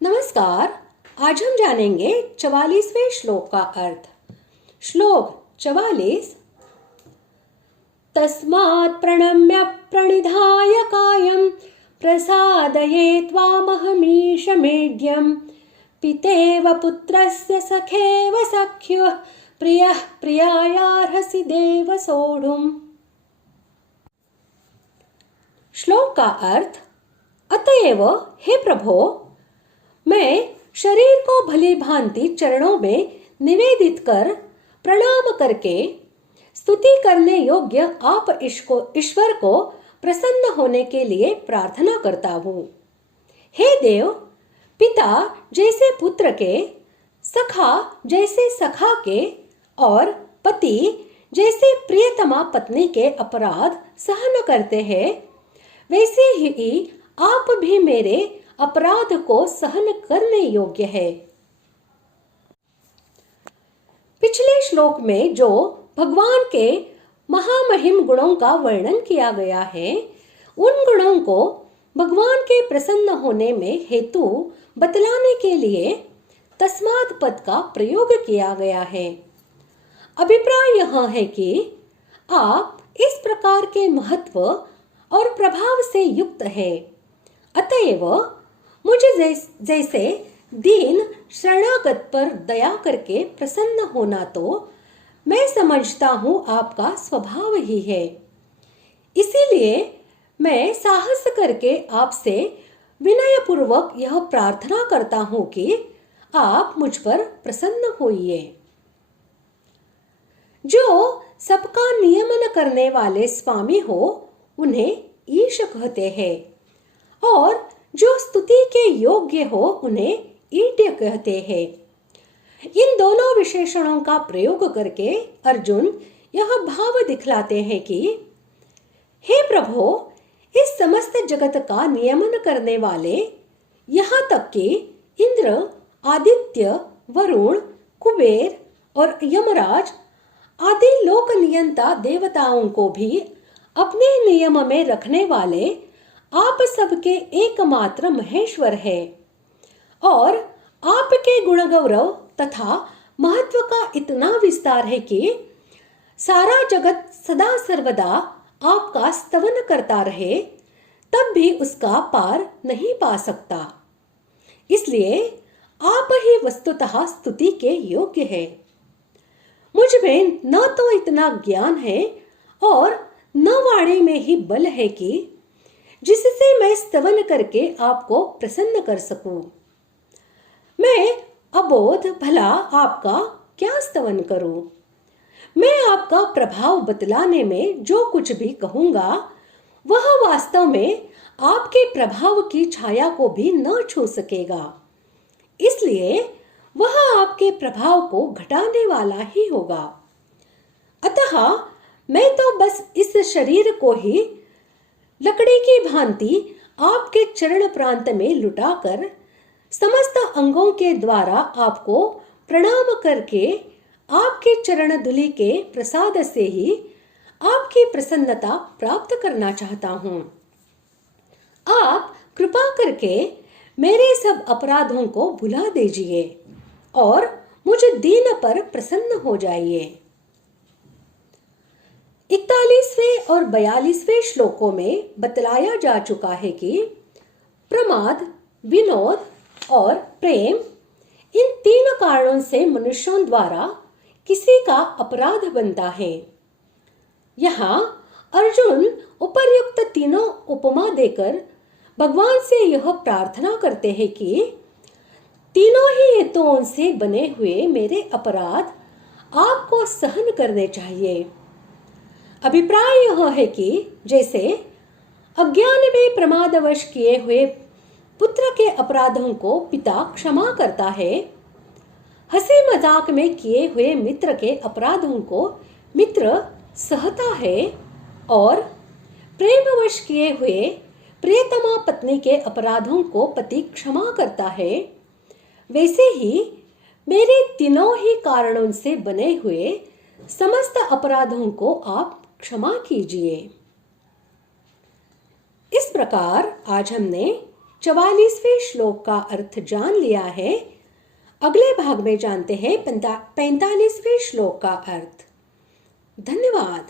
नमस्कार। आज हम जानेंगे 44वें श्लोक का अर्थ। श्लोक 44। तस्मात् प्रणम्य प्रणिधाय कायं प्रसादये त्वामहमीश मेढ्यं पितेव पुत्रस्य सखेव सख्युः प्रियः प्रियायार्हसि देव सोढुम्। श्लोक का अर्थ। अतएव हे प्रभो, मैं शरीर को भली भांति चरणों में निवेदित कर प्रणाम करके स्तुति करने योग्य आप ईश्वर को प्रसन्न होने के लिए प्रार्थना करता हूँ। हे देव, पिता जैसे पुत्र के, सखा जैसे सखा के और पति जैसे प्रियतमा पत्नी के अपराध सहन करते हैं, वैसे ही आप भी मेरे अपराध को सहन करने योग्य है। पिछले श्लोक में जो भगवान के महामहिम गुणों का वर्णन किया गया है, उन गुणों को भगवान के प्रसन्न होने में हेतु बतलाने के लिए तस्मात् पद का प्रयोग किया गया है। अभिप्राय यह है कि आप इस प्रकार के महत्व और प्रभाव से युक्त है, अतएव मुझे जैसे दीन शरणागत पर दया करके प्रसन्न होना तो मैं समझता हूँ आपका स्वभाव ही है। इसीलिए मैं साहस करके आपसे विनयपूर्वक यह प्रार्थना करता हूँ कि आप मुझ पर प्रसन्न होइए। जो सबका नियमन करने वाले स्वामी हो, उन्हें ईश कहते हैं, और जो स्तुति के योग्य हो, उन्हें ईड्य कहते हैं। इन दोनों विशेषणों का प्रयोग करके अर्जुन यह भाव दिखलाते हैं कि हे प्रभो, इस समस्त जगत का नियमन करने वाले, यहाँ तक कि इंद्र, आदित्य, वरुण, कुबेर और यमराज आदि लोक नियंता देवताओं को भी अपने नियम में रखने वाले आप सबके एकमात्र महेश्वर है, और आपके गुण गौरव तथा महत्व का इतना विस्तार है कि सारा जगत सदा सर्वदा आपका स्तवन करता रहे, तब भी उसका पार नहीं पा सकता। इसलिए आप ही वस्तुतः स्तुति के योग्य है। मुझ में न तो इतना ज्ञान है और न वाणी में ही बल है कि जिससे मैं स्तवन करके आपको प्रसन्न कर सकूं। मैं अबोध भला आपका क्या स्तवन करूं? मैं आपका प्रभाव बतलाने में जो कुछ भी कहूंगा, वह वास्तव में आपके प्रभाव की छाया को भी न छू सकेगा। इसलिए वह आपके प्रभाव को घटाने वाला ही होगा। अतः मैं तो बस इस शरीर को ही लकड़ी की भांति आपके चरण प्रांत में लुटाकर समस्त अंगों के द्वारा आपको प्रणाम करके आपके चरण धूलि के प्रसाद से ही आपकी प्रसन्नता प्राप्त करना चाहता हूँ। आप कृपा करके मेरे सब अपराधों को भुला दीजिए और मुझे दीन पर प्रसन्न हो जाइए। 41वें और 42वें श्लोकों में बतलाया जा चुका है कि प्रमाद, विनोद और प्रेम, इन तीन कारणों से मनुष्यों द्वारा किसी का अपराध बनता है। यहाँ अर्जुन उपर्युक्त तीनों उपमा देकर भगवान से यह प्रार्थना करते हैं कि तीनों ही हेतुओं से बने हुए मेरे अपराध आपको सहन करने चाहिए। अभिप्राय यह है कि जैसे अज्ञान में प्रमादवश किए हुए पुत्र के अपराधों को पिता क्षमा करता है, हंसी मजाक में किए हुए मित्र के अपराधों को मित्र सहता है, और प्रेमवश किए हुए प्रियतमा पत्नी के अपराधों को पति क्षमा करता है, वैसे ही मेरे तीनों ही कारणों से बने हुए समस्त अपराधों को आप क्षमा कीजिए। इस प्रकार आज हमने 44वें श्लोक का अर्थ जान लिया है। अगले भाग में जानते हैं 45वें श्लोक का अर्थ। धन्यवाद।